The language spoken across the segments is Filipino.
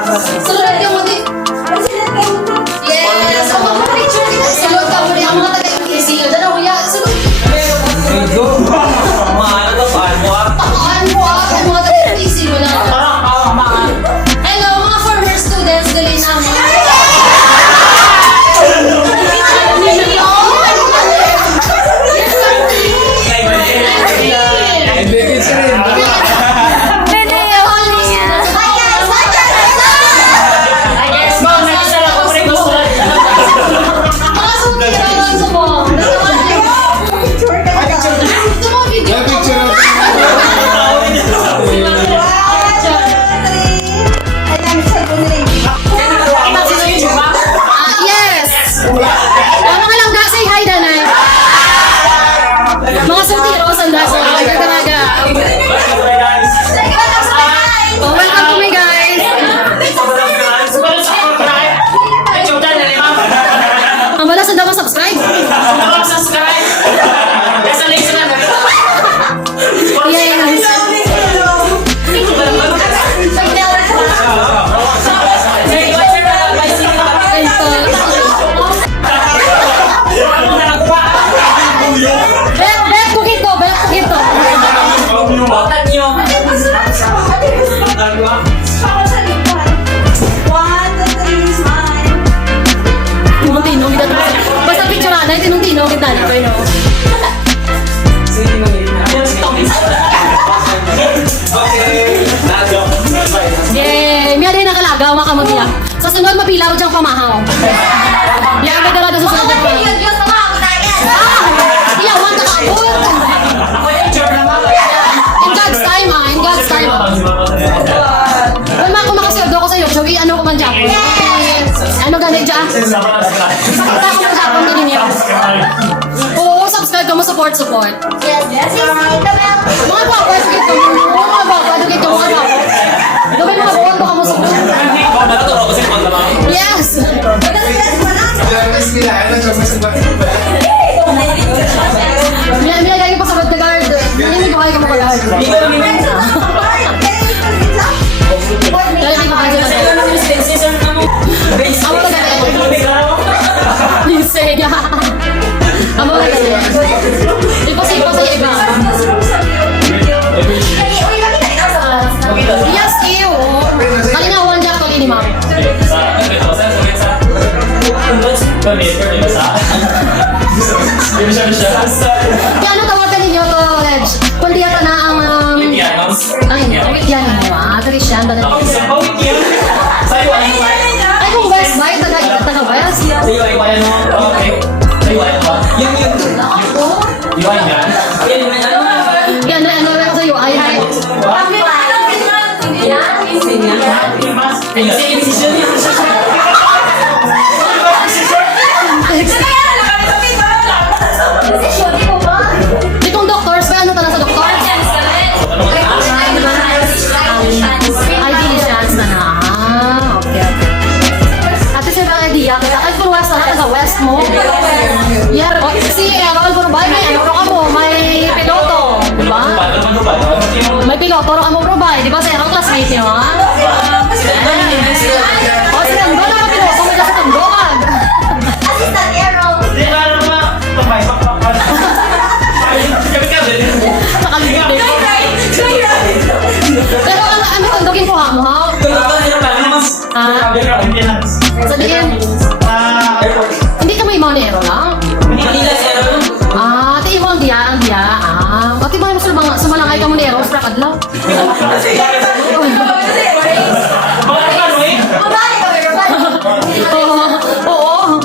Sulod yung mga yes! Ang mga picture nila. Sulod ka mo ang mga taga-MTC. Diyan ako ya. Sulod. Maano to, paan mo ah? Pakaan mo ah. Ang mga taga-MTC mo na. Hello mga former students. Dali namin. Mga sutiro, sandas, talaga. Oh, welcome to me, guys. Ang wala sanda mo subscribe. Yes. Basta picture na, tinong-tino kita nito, you know. Yay! Miya din nakalagaw, makamutiya. Sa sunod, mapilaw diyang pamahaw. Yan ang gagawin sa sunod. Ilawan ka kapot! In God's time, in God's time. Kung makasirdo ko sa YouTube, ano ko man dyan? Ano ganit dyan? Pakita ko man dyan, pamilin niya. Oo, subscribe ka mo, support. Yes. Mga bako, dito. Mga bako, dito. Gawin mga bako, baka mo support. Yes! Mila lagi pa sa na guard. Hindi ko kaya ka mag-guard. Ipa sa iba. Yes, iyo. Kalinawan dyan ko ni ma'am. Ano tawagan ninyo to, Reg? Kundi yata na ang... Ay, yan mo ah. Christian, ba na? Ay, kung West ba? Taga-West? Yan na, ano lang sa'yo? Ay, itong doctors ba? Ano talaga sa doktor? Ay, diligence na na. Okay. Ate, sir, ang idea. Ay, kung West na, taga-West mo. Yeah, si Errol Burbay, may ano ka mo, may piloto. Diba? May piloto ka mo, Burbay. Diba sa Errol classmate niyo, ha? O, si Rando na piloto mo dyan sa Tandongan. Assistant Errol. Pero ano tandogin ko ha mo, ha? Sabihin, hindi ka may monero lang? Ati mo ang diya. Ati ba mo sumalangay ka monero sa kadlaw? Oo.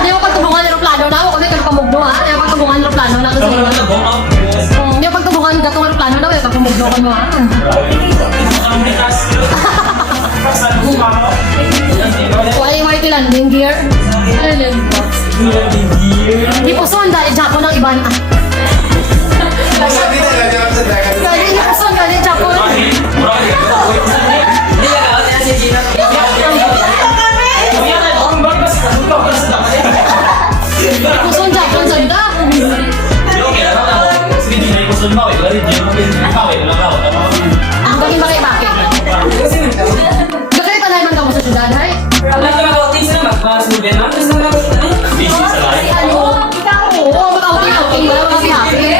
Hindi mo pagtubungan aeroplano na ako kasi pamugno ha. Hindi mo pagtubungan aeroplano na kasi. Hindi mo pagtubungan gatong aeroplano na kasi pamugno ka mo ha. Why landing gear? Di po son dahil Japon ang iba na. Dahil di po son dahil Japon. Kusun Japon sanda. Oo, mag-outing-outing ba? Happy-happy.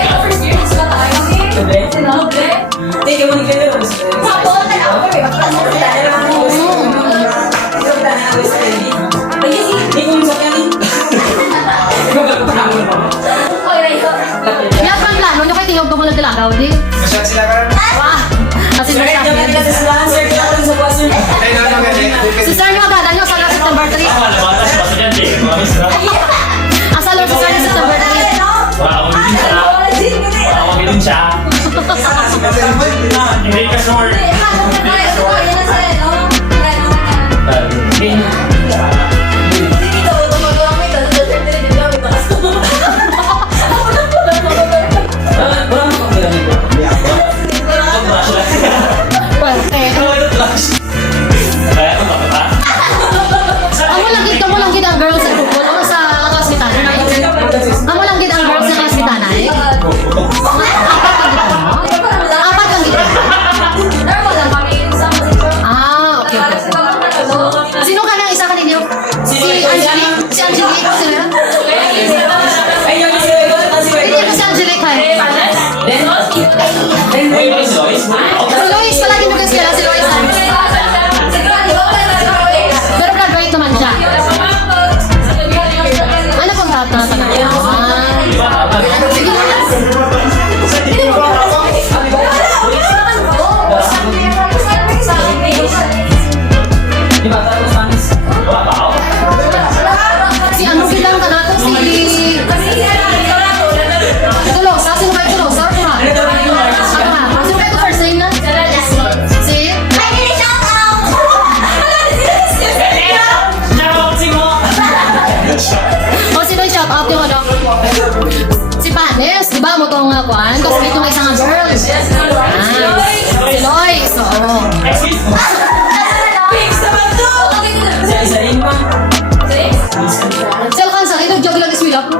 Yan pa ang plano nyo kayo tingog ko mula dilagaw, di? Wah! Kasi si Sir nyo agad, ano? Sana September 3. Asal mo si Sir na September 3. Hindi ka sure. Amo lang gid ang girls sa football o sa kasmitan. Amo lang gid ang girls sa kasmitan ay. Apat lang gid. Ah, okay. Sino ka nang isa ka ninyo? Si Angelique? Si Angelique? Sino? Hindi ko si Angelique ha. Si Lois, palagi mo kasi kailan si Lois ha. Pero graduate naman siya. Ano pang tatanong? Sige na. Si ano bilang ka nato? Si... Tulong, sa sino kayo tulong? Sa ako na. Ako na. Sino kayo first name na? Si... O sino yung shout out yung ano? Si Panes, di ba mo itong kuhan? Tapos may itong isang girl. Ah, si Lois, oo. Selkan sa ito, jog lang iswila po.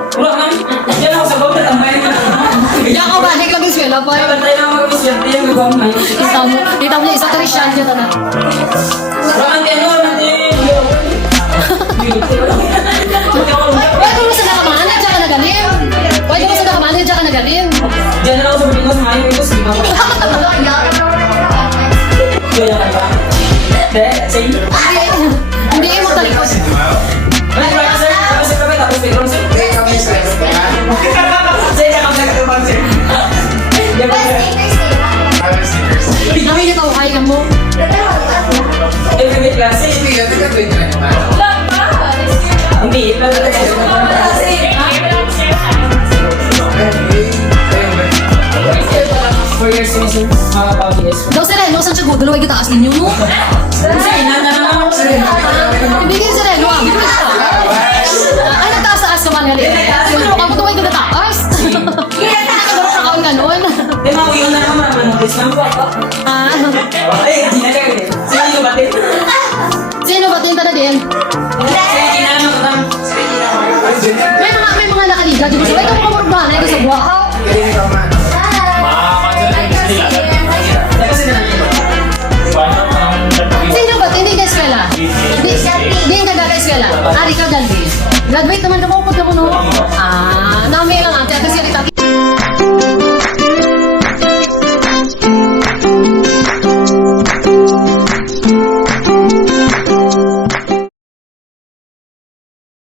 Diyan ka ba? Dik lang iswila po. Kita mo niya isa Christian dito na. Why kung sa nakamahanap dyan ka nagaling? Why kung sa nakamahanap dyan ka nagaling? Hindi mo talikod. Kami na tao kaya mo. Hindi, for your season, mga pag-yes. Daw sila, no? Saan siya go? Dalawa yung taas ninyo, no? Ibigin sila, no? Bigyan kita. Ay, nataas-taas ka man, gali. Kamu tuway ko nataas. Siguro sa kaon ka noon. Di mga uyo na naman, manubis lang po ako. Ah, Ay, hindi na kayo din. Sino yung batin? sino ba tinta na din? Sino kinano ko tam? May mga nakaliga. Di ba sila? Ito mga murbahan. Ito sa buha. Sino ba? Hindi ka eskwela. Hindi ka gala eskwela. Ari ka galbi. Graduate naman ka po. Pagka ko no.